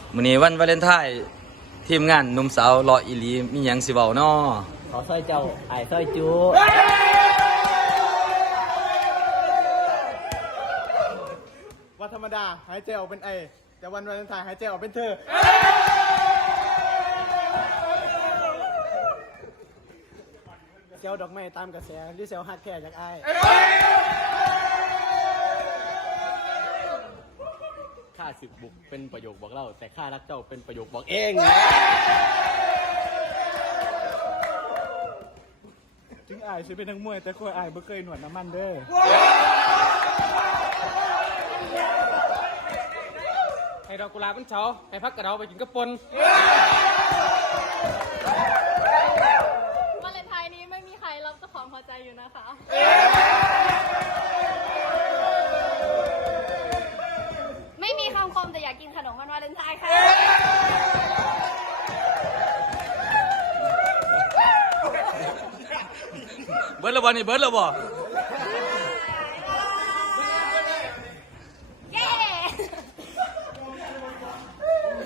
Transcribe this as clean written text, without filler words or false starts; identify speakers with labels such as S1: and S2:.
S1: มื้อนี้วันวาเลนไทน์ทีมงานหนุ่มสาวรออีหลีมีหยังสิเว้าน้อ
S2: ขอซอยเจ้าไอ้ซอยจู
S3: วันธรรมดาหายใจออกเป็นไอแต่วันวาเลนไทน์หายใจออกเป็นเธอเซลดอกไม้ตามกระแสหรือเซลฮักแค่จากไอ
S2: ข้าสิบบุกเป็นประโยคบอกเล่าแต่ข้ารักเจ้าเป็นประโยคบอกเอง
S3: ถึงไอฉันเป็นนักมวยแต่คอยไอไม่เคยหนวดน้ำมันเด้อ
S4: ให้ดอกกุหลาบมันเฉาให้พักกระเดาไปกินกระปน
S5: วาเลนไทน์นี้ไม่มีใครรับเจ้าของพอใจอยู่นะคะไม่มีคำคมแต่อยากกินขนมวันวาเลนไทน์ค่ะ
S1: เบิดแล้วบ่นี่เบิดแล้วบ่